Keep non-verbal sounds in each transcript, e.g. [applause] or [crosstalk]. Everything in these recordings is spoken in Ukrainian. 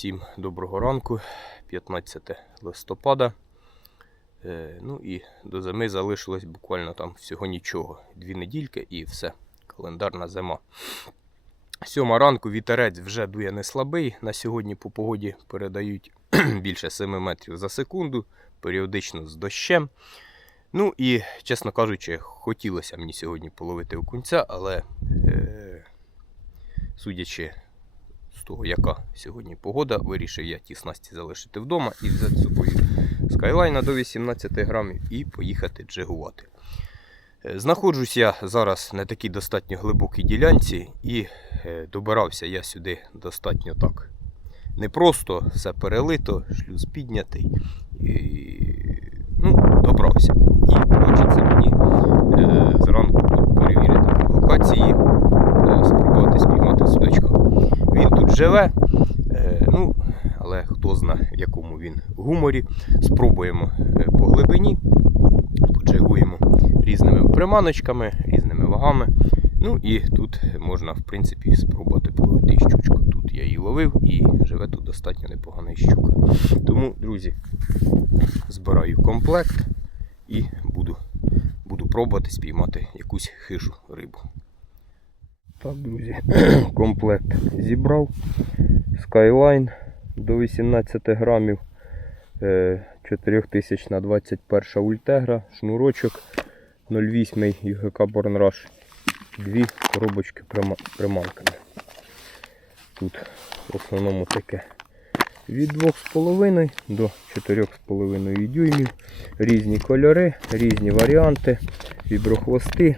Всім доброго ранку, 15 листопада. Е, Ну і до зими залишилось буквально там всього нічого. Дві недільки і все. Календарна зима. Сьома ранку вітерець вже дує не слабий. На сьогодні по погоді передають [clears throat] більше 7 метрів за секунду, періодично з дощем. Ну і, чесно кажучи, хотілося мені сьогодні половити окунця, але е, судячи з того, яка сьогодні погода, вирішив я ті снасті залишити вдома і взяти з собою скайлайна до 18 грамів і поїхати джигувати. Е, Знаходжусь я зараз на такій достатньо глибокій ділянці і е, добирався я сюди достатньо так. Не просто все перелито, шлюз піднятий. І, ну, добрався. І хочеться мені е, зранку перевірити локації, е, спробувати спіймати судочка. Він тут живе, е, ну, але хто зна, в якому він гуморі. Спробуємо е, по глибині, поджигуємо різними приманочками, різними вагами. Ну і тут можна, в принципі, спробувати половити щучку. Тут я її ловив і живе тут достатньо непогана щука. Тому, друзі, збираю комплект і буду, буду пробувати спіймати якусь хижу рибу. Так, друзі, [clears throat] комплект зібрав. Skyline до 18 грамів. е, 4000 на 21 ультегра, шнурочок 0,8 ЮГК Борнраш. Дві коробочки приманками. Тут в основному таке від 2,5 до 4,5 дюймів. Різні кольори, різні варіанти, віброхвости,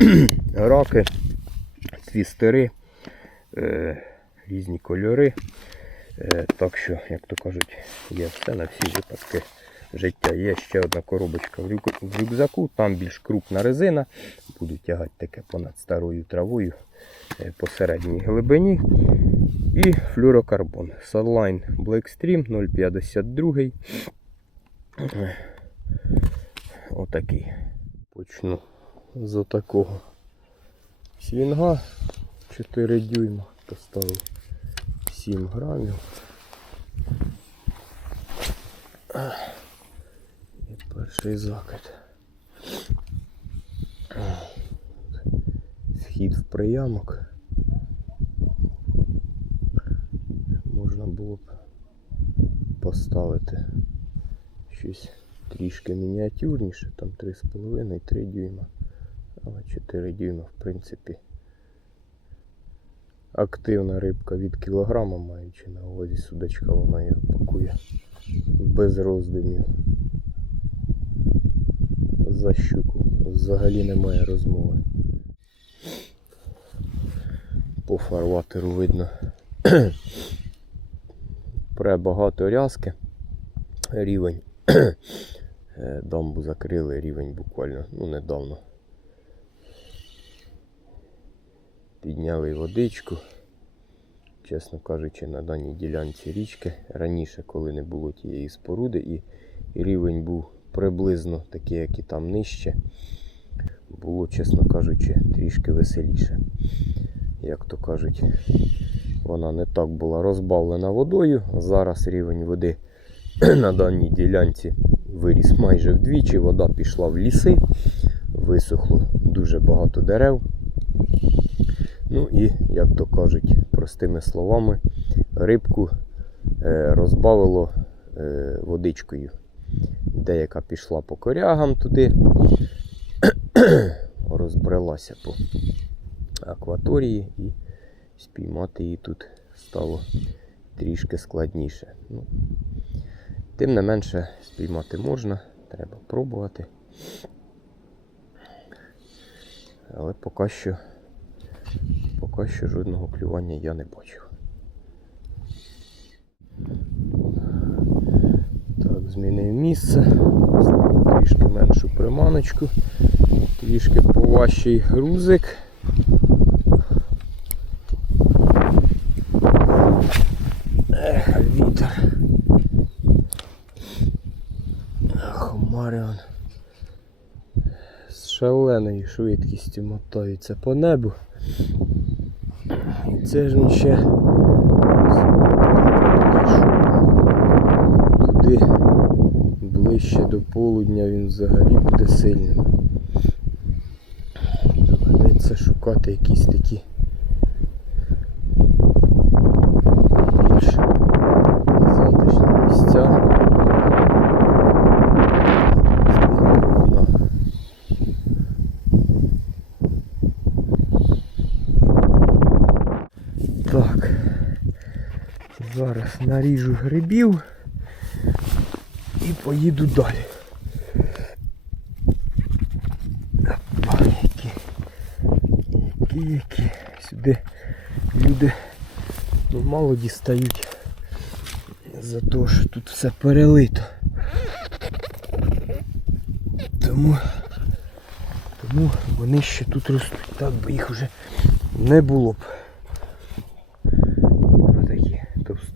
[clears throat] раки, твістери, е, різні кольори. Е, так що, як то кажуть, є все на всі випадки життя. Є ще одна коробочка в рюк- в рюкзаку, там більш крупна резина. Буду тягати таке понад старою травою е, по середній глибині. І флюрокарбон. Sunline Blackstream 052. Е, Отакий. Почну з такого свінга 4 дюйма. Поставив 7 грамів. І перший закид. Схід в приямок. Можна було б поставити щось трішки мініатюрніше, там 3,5-3 дюйма. Але 4 дюйма, в принципі, активна рибка від кілограма, маючи на увазі судачка, вона її пакує без роздимів. За щуку взагалі немає розмови. По фарватеру видно [clears throat] пре багато рязки. Рівень. [clears throat] Е, Дамбу закрили рівень буквально ну, недавно. Підняли водичку. Чесно кажучи, на даній ділянці річки. Раніше, коли не було тієї споруди, і, рівень був приблизно такий, як і там нижче, було, чесно кажучи, трішки веселіше. Як то кажуть, вона не так була розбавлена водою. Зараз рівень води [clears throat] на даній ділянці виріс майже вдвічі, вода пішла в ліси, висохло дуже багато дерев. Ну і, як то кажуть, простими словами, рибку е, розбавило е, водичкою. Деяка пішла по корягам туди, [clears throat] розбрелася по акваторії і спіймати її тут стало трішки складніше. Ну, тим не менше спіймати можна, треба пробувати. Але поки що, поки що жодного клювання я не бачив. Так, змінив місце. Трішки меншу приманочку, трішки поважчий грузик. Ех, вітер. Хмарян. З шаленою швидкістю мотаються по небу. Це ж він ще туди ближче до полудня він взагалі буде сильним. Доведеться шукати якісь такі. Наріжу грибів і поїду далі. Які, які. Сюди люди ну, мало дістають за те, що тут все перелито. Тому, тому вони ще тут ростуть. Так би їх вже не було б.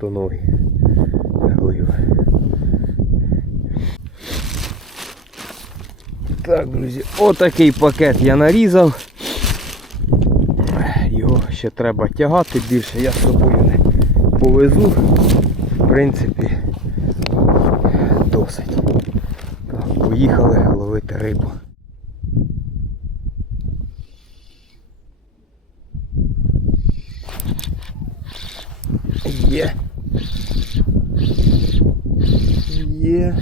Товстоногі гливи. Так, друзі, отакий пакет я нарізав. Його ще треба тягати більше, я з собою не повезу. В принципі, досить. Так, поїхали ловити рибу. Є. Є.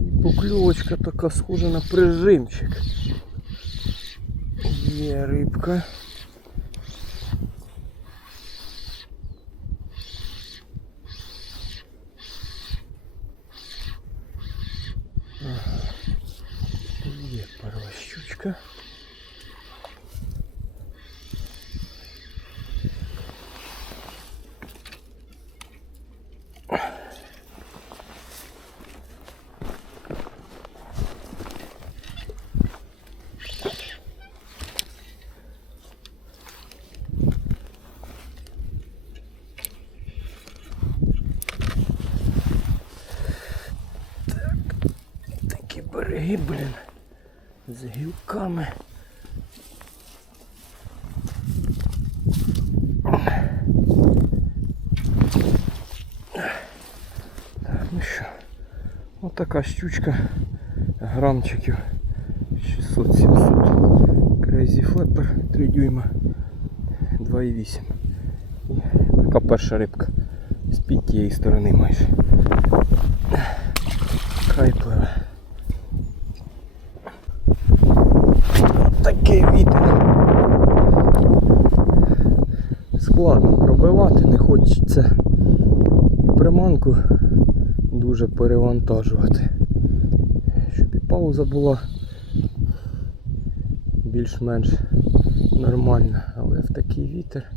І покльовочка така схожа на прижимчик. Є рибка. Береги, блін. З гілками. Ну що, отака щучка грамчиків 600-700. Crazy Flapper 3 дюйма 2,8. І така перша рибка з-під тієї сторони майже. Хай пливе. Такий вітер. Складно пробивати, не хочеться і приманку дуже перевантажувати. Щоб і пауза була більш-менш нормальна, але в такий вітер.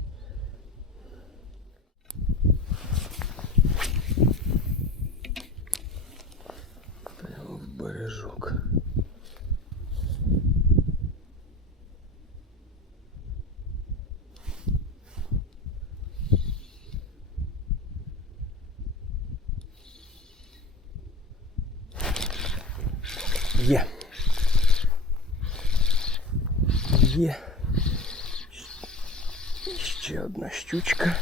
Є. Ще одна щучка.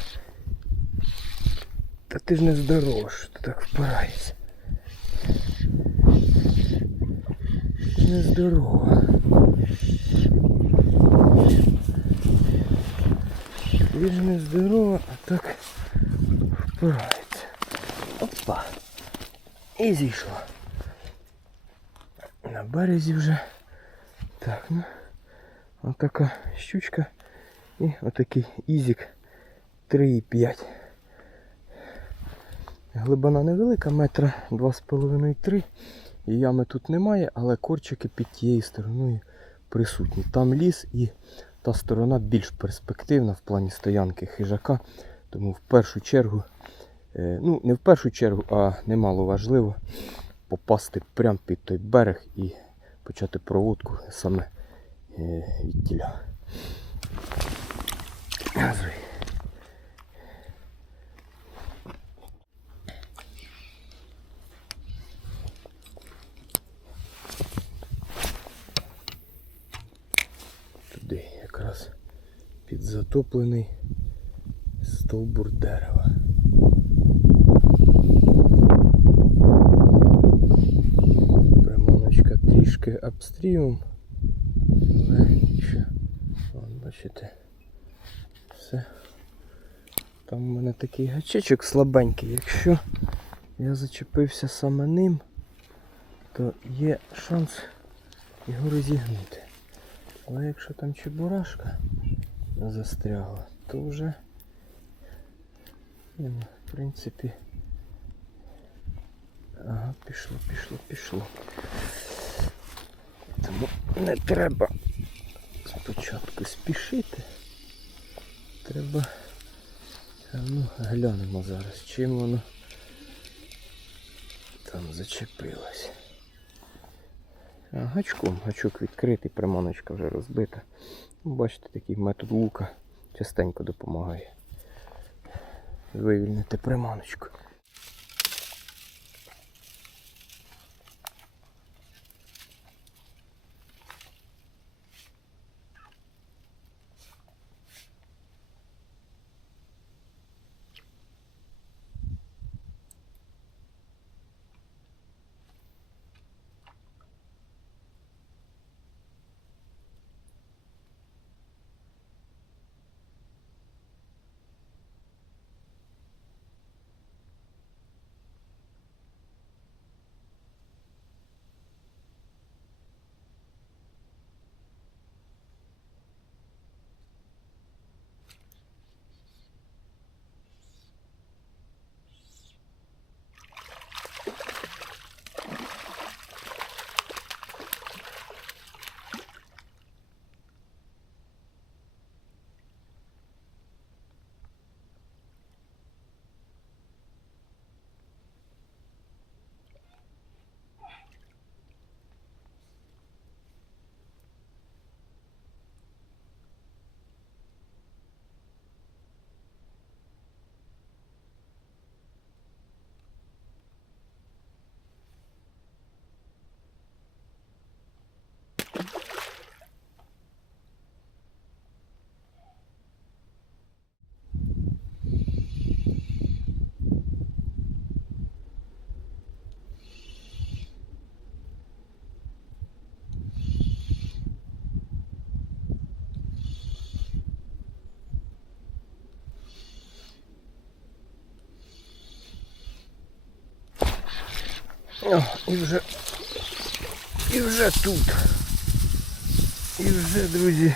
Та ти ж не здорова, що ти так впираєшся. Не здорова. Ти ж не здорова, а так впирається. Опа. І зійшла. На березі вже. Так, ну. Отака щучка і отакий ізік 3,5. Глибина невелика, метра 2,5-3. І ями тут немає, але корчики під тією стороною присутні. Там ліс і та сторона більш перспективна в плані стоянки хижака. Тому в першу чергу, е, ну не в першу чергу, а немало важливо попасти прямо під той берег і почати проводку саме від. Туди якраз підзатоплений стовбур дерева. Приманочка трішки обстрілом. Вон, бачите. Все. Там у мене такий гачечок слабенький. Якщо я зачепився саме ним, то є шанс його розігнути. Але якщо там чебурашка застрягла, то вже ну, в принципі. Ага, пішло, пішло, пішло. Тому не треба спочатку спішити. Треба. Ну, глянемо зараз, чим воно там зачепилось. Гачком, гачок відкритий, приманочка вже розбита. Ну, Бачите, такий метод лука частенько допомагає вивільнити приманочку. О, і вже. І вже тут. І вже, друзі.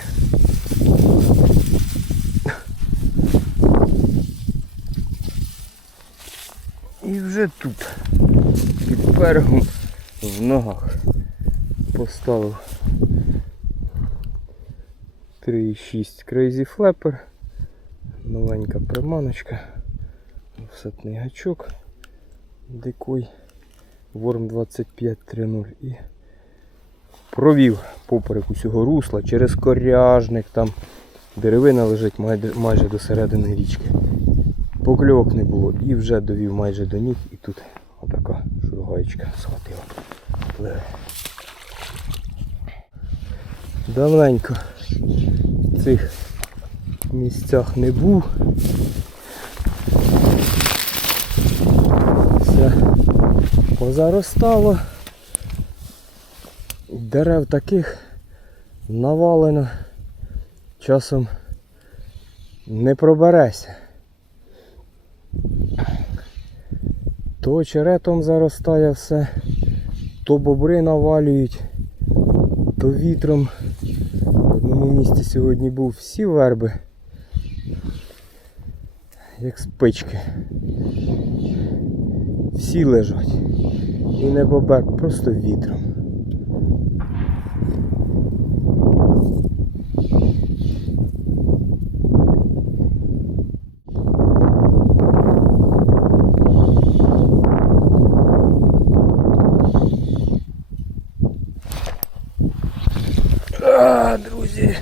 І вже тут. Під берегом в ногах поставив 3,6 Crazy Flapper. Новенька приманочка. Всетний гачок. Дикой. Ворм 2530 і провів поперек усього русла через коряжник, там деревина лежить майже, до середини річки. Покльовок не було і вже довів майже до ніг і тут отака шуругаєчка схватила. Давненько в цих місцях не був. Все позаростало. Дерев таких навалено. Часом не проберешся. То очеретом заростає все, то бобри навалюють, то вітром. В одному місці сьогодні був всі верби, як спички. Всі лежать. І не бобер, просто вітром. Друзі.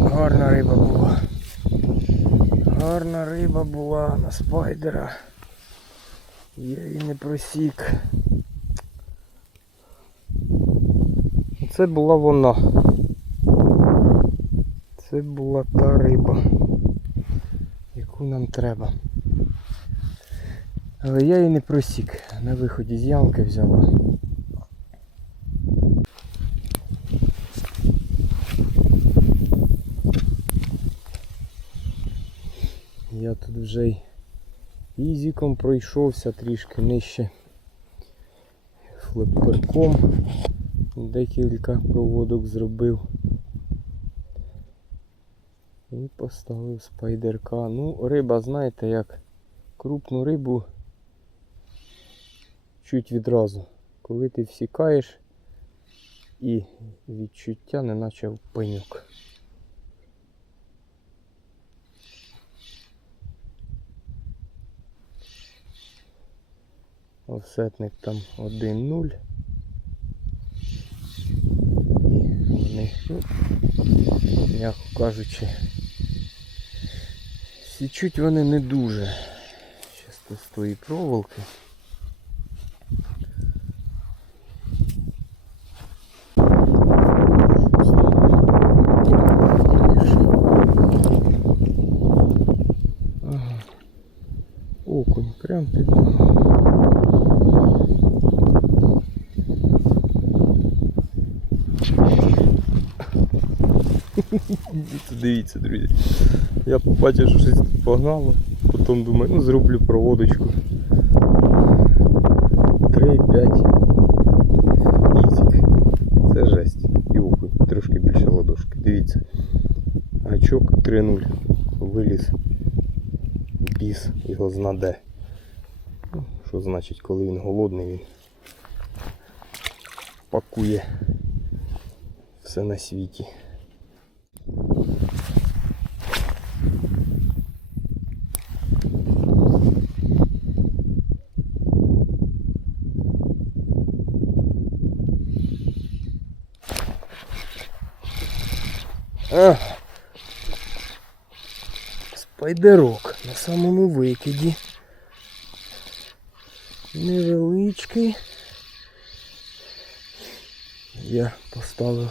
Гарна риба була. Гарна риба була на спайдера. Я її не просік. Це була вона. Це була та риба, яку нам треба. Але я її не просік. На виході з ямки взяла. Я тут вже й ізіком пройшовся трішки нижче. Флепперком декілька проводок зробив. І поставив спайдерка. Ну, риба, знаєте, як крупну рибу чуть відразу. Коли ти всікаєш і відчуття неначе в пеньок. Офсетник там 1-0. І вони, ну, м'яко кажучи, січуть вони не дуже. Чисто з тої проволоки. Окунь прям під Дивіться, друзі. Я побачив, що щось погнало. Потім думаю, ну зроблю проводочку. 3-5 ізік. Це жесть. І окунь. Трошки більше ладошки. Дивіться. Гачок 3-0. Виліз. Біс його знаде. Ну, Що значить, коли він голодний, він пакує все на світі. А. Спайдерок на самому викиді. Невеличкий. Я поставив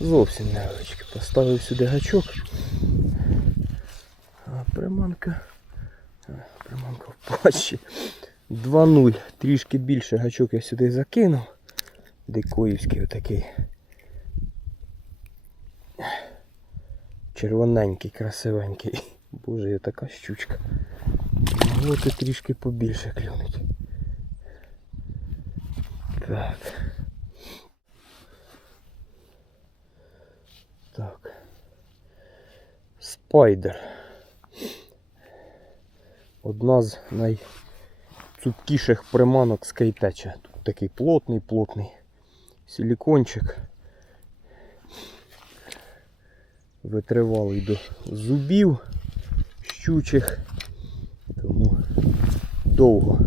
зовсім невеличкий. Поставив сюди гачок. А приманка. Приманка в пащі. 2-0. Трішки більше гачок я сюди закинув. Дикоївський отакий. Червоненький, красивенький. [laughs] Боже, я така щучка. Могло ти трішки побільше клюнуть. Так. Так. Спайдер. Одна з найцупкіших приманок з кейтеча. Тут такий плотний, плотний силікончик. Витривалий до зубів щучих, тому довго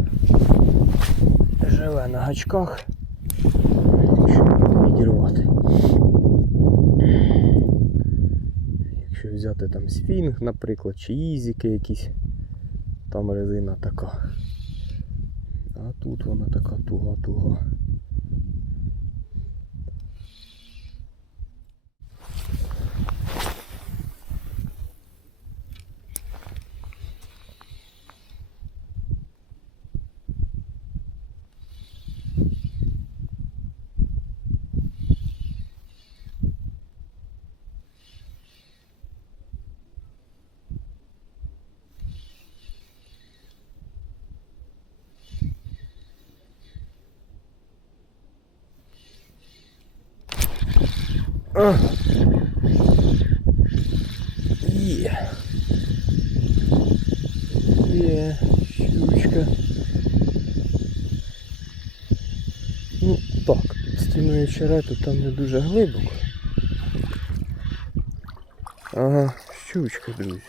живе на гачках, щоб відірвати. Якщо взяти там сфінг, наприклад, чи ізіки якісь, там резина така. А тут вона така туга-туга. Є. Є, щучка. Ну, так, стіною черету там не дуже глибоко. Ага, щучка, друзі.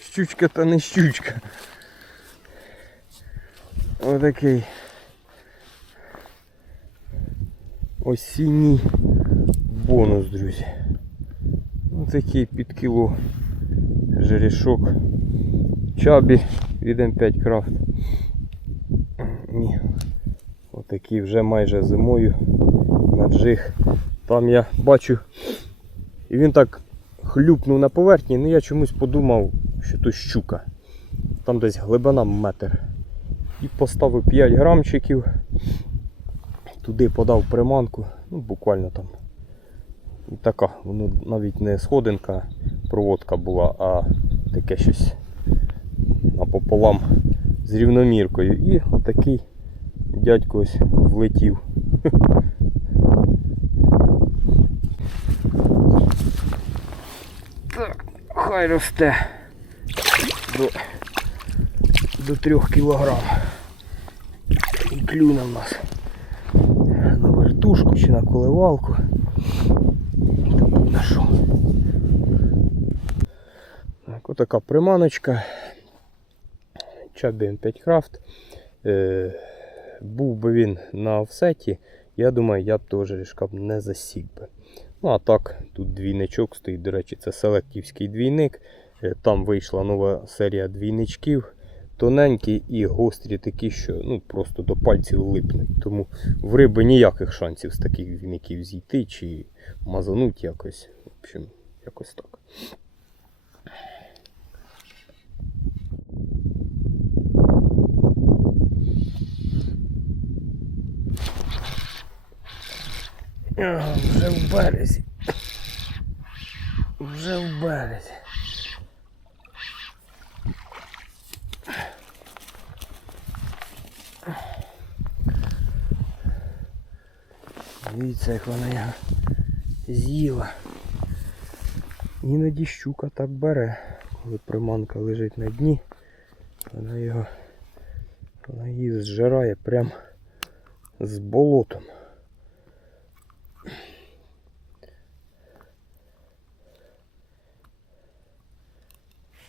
Щучка та не щучка. Отакий. Осінній бонус, друзі. Ось такий під кіло жерішок. Чабі від М5 Крафт. Отакий вже майже зимою наджиг. Там я бачу. І він так хлюпнув на поверхні, ну я чомусь подумав, що то щука. Там десь глибина метр. І поставив 5 грамчиків. Туди подав приманку, ну буквально там така, воно навіть не сходинка, проводка була, а таке щось напополам з рівноміркою. І отакий дядько ось влетів. Так, хай росте до, до 3 кілограм. І клюне в нас на вертушку чи на коливалку. Та будь на що. Так, отака приманочка. Чабі М5 Craft. Е, був би він на офсеті, я думаю, я б теж ріжка не засік би. Ну а так, тут двійничок стоїть, до речі, це селектівський двійник. Е, Там вийшла нова серія двійничків. Тоненькі і гострі такі, що ну, просто до пальців липнуть. Тому в риби ніяких шансів з таких двійників зійти чи мазануть якось. В общем, якось так. Ага, вже в березі. Вже в березі. Дивіться, як вона його з'їла. Іноді щука так бере, коли приманка лежить на дні, вона його вона її зжирає прям з болотом.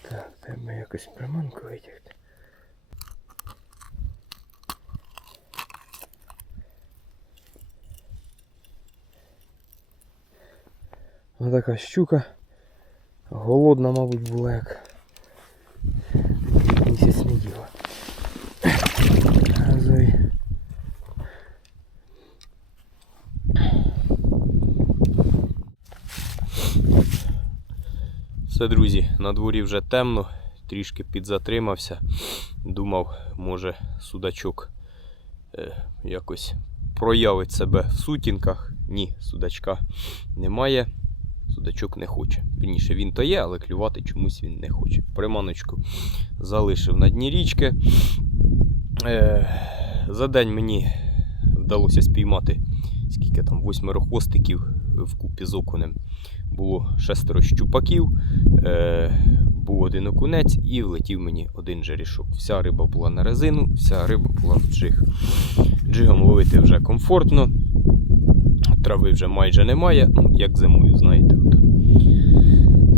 Так, треба якось приманку витягти. Ось така щука. Голодна, мабуть, була як місяць не Все, друзі, на дворі вже темно, трішки підзатримався. Думав, може судачок е, якось проявить себе в сутінках. Ні, судачка немає. Судачок не хоче. Вірніше, він то є, але клювати чомусь він не хоче. Приманочку залишив на дні річки. Е, за день мені вдалося спіймати скільки там восьмеро хвостиків вкупі з окунем. Було шестеро щупаків, е, був один окунець і влетів мені один жерішок. Вся риба була на резину, вся риба була в джиг. Джигом ловити вже комфортно, трави вже майже немає, ну, як зимою, знаєте. От.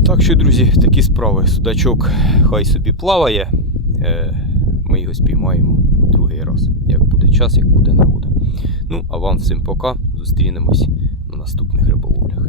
Так що, друзі, такі справи. Судачок хай собі плаває. Е, ми його спіймаємо у другий раз, як буде час, як буде нагода. Ну, а вам всім пока. Зустрінемось на наступних риболовлях.